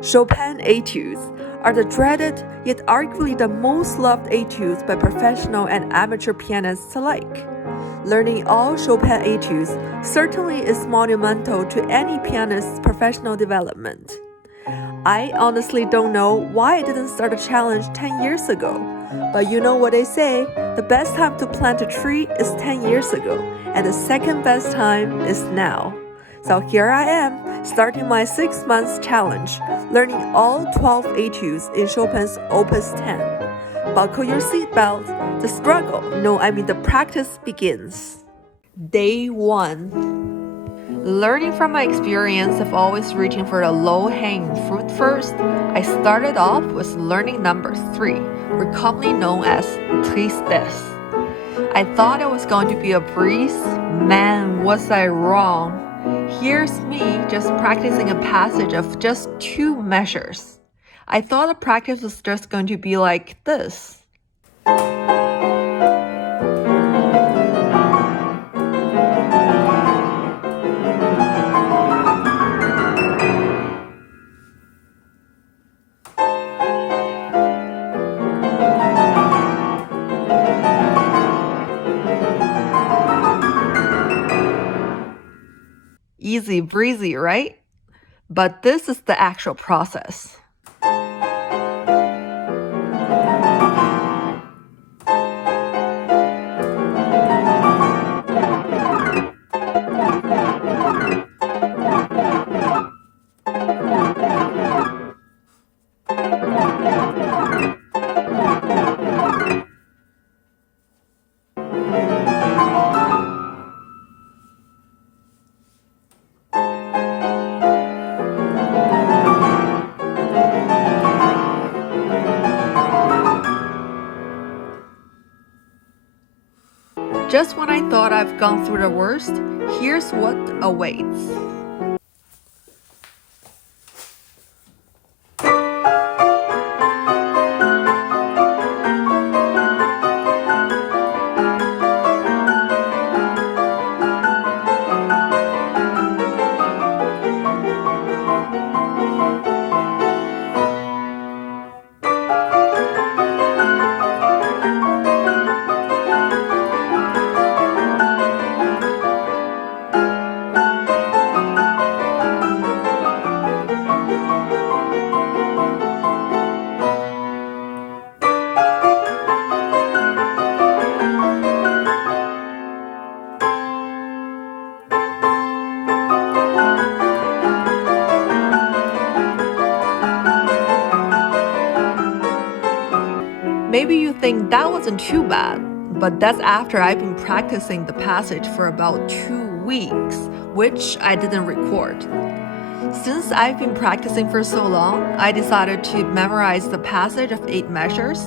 Chopin Etudes are the dreaded yet arguably the most loved etudes by professional and amateur pianists alike. Learning all Chopin etudes certainly is monumental to any pianist's professional development. I honestly don't know why I didn't start a challenge 10 years ago, but you know what they say, the best time to plant a tree is 10 years ago, and the second best time is now. So here I am, starting my 6 months challenge, learning all 12 etudes in Chopin's Op.10. Buckle your seatbelt, the struggle, the practice begins. Day 1. Learning from my experience of always reaching for the low-hanging fruit first, I started off with learning number 3, or commonly known as tristesse. I thought it was going to be a breeze. Man, was I wrong. Here's me just practicing a passage of just 2 measures. I thought the practice was just going to be like this. Easy breezy, right? But this is the actual process. Just when I thought I've gone through the worst, here's what awaits. Maybe you think that wasn't too bad, but that's after I've been practicing the passage for about 2 weeks, which I didn't record. Since I've been practicing for so long, I decided to memorize the passage of 8 measures.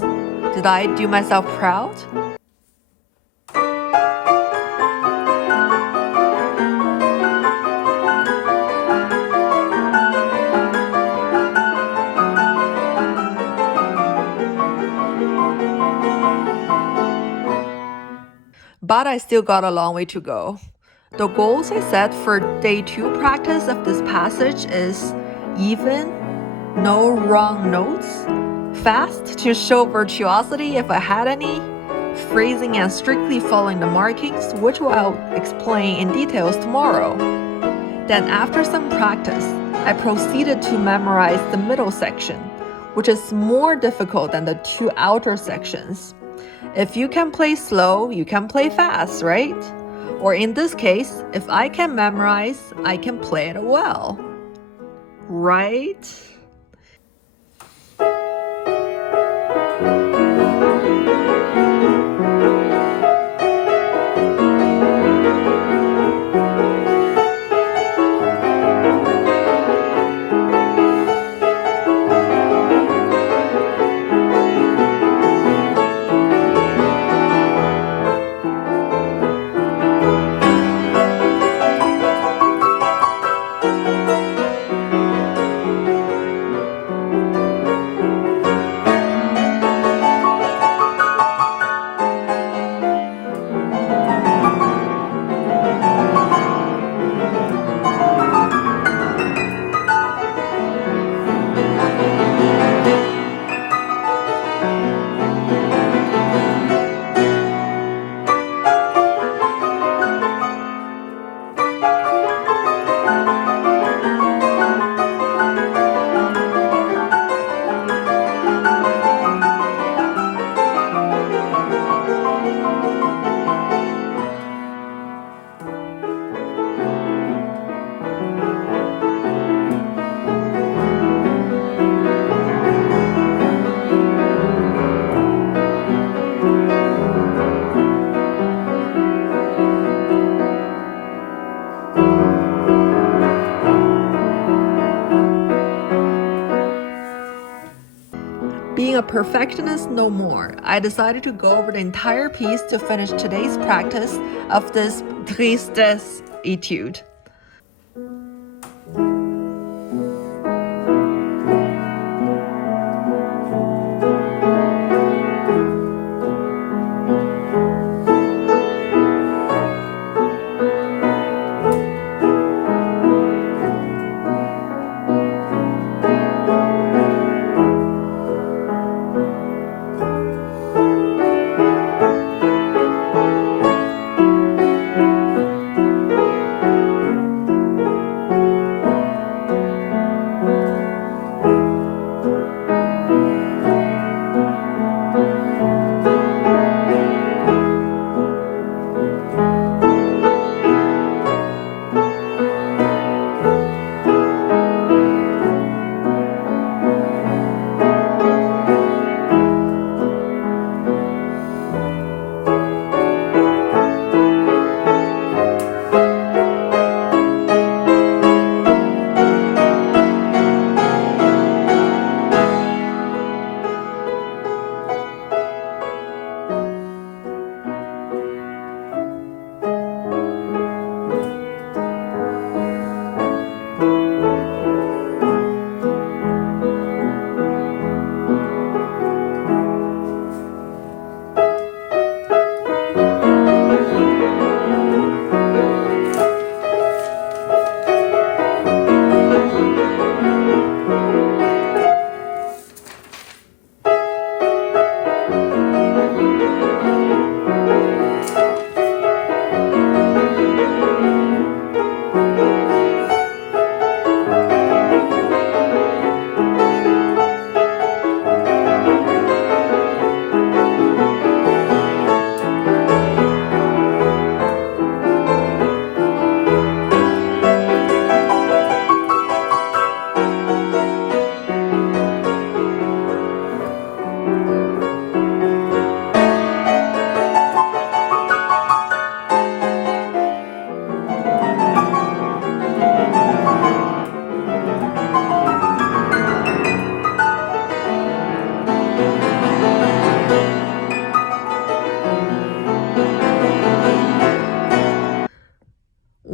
Did I do myself proud? But I still got a long way to go. The goals I set for day 2 practice of this passage is even, no wrong notes, fast to show virtuosity if I had any, phrasing and strictly following the markings, which I'll explain in details tomorrow. Then after some practice, I proceeded to memorize the middle section, which is more difficult than the 2 outer sections. If you can play slow, you can play fast, right? Or in this case, if I can memorize, I can play it well. Right? Being a perfectionist no more, I decided to go over the entire piece to finish today's practice of this tristes etude.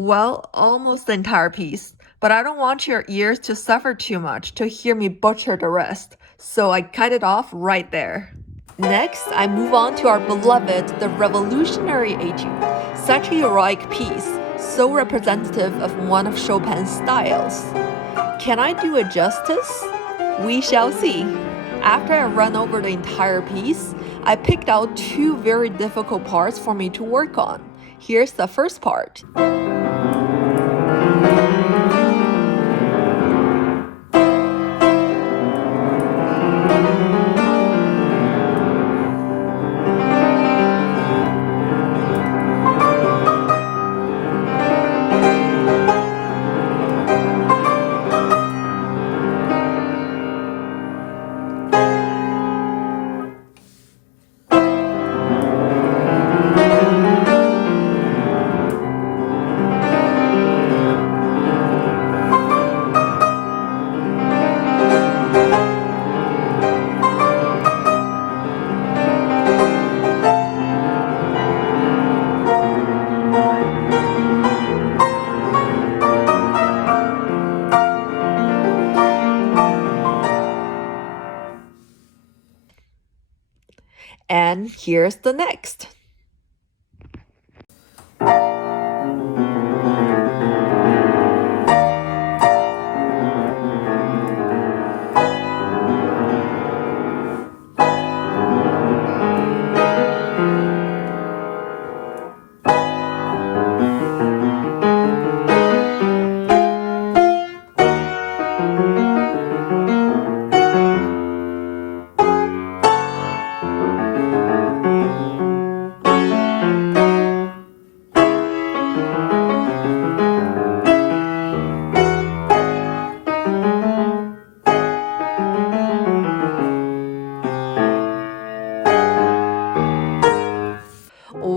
Well, almost the entire piece, but I don't want your ears to suffer too much to hear me butcher the rest, so I cut it off right there. Next, I move on to our beloved The Revolutionary Etude, such a heroic piece, so representative of one of Chopin's styles. Can I do it justice? We shall see. After I run over the entire piece, I picked out two very difficult parts for me to work on. Here's the first part. And here's the next.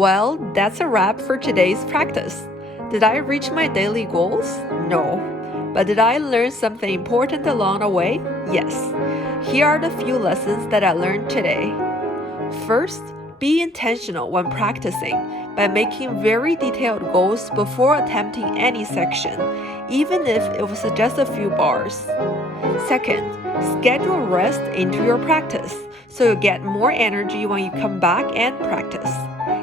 Well, that's a wrap for today's practice. Did I reach my daily goals? No. But did I learn something important along the way? Yes, here are the few lessons that I learned today. First, be intentional when practicing by making very detailed goals before attempting any section, even if it was just a few bars. Second, schedule rest into your practice so you get more energy when you come back and practice.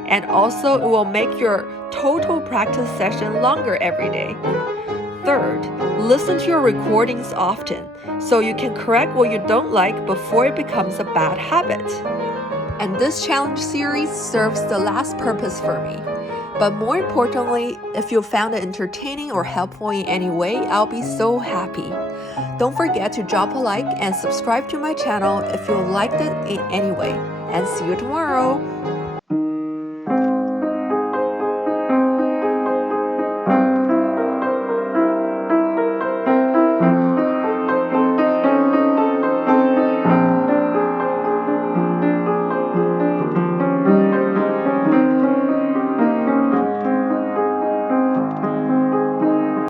And also, it will make your total practice session longer every day. Third, listen to your recordings often so you can correct what you don't like before it becomes a bad habit. And this challenge series serves the last purpose for me. But more importantly, if you found it entertaining or helpful in any way, I'll be so happy. Don't forget to drop a like and subscribe to my channel if you liked it in any way. And see you tomorrow!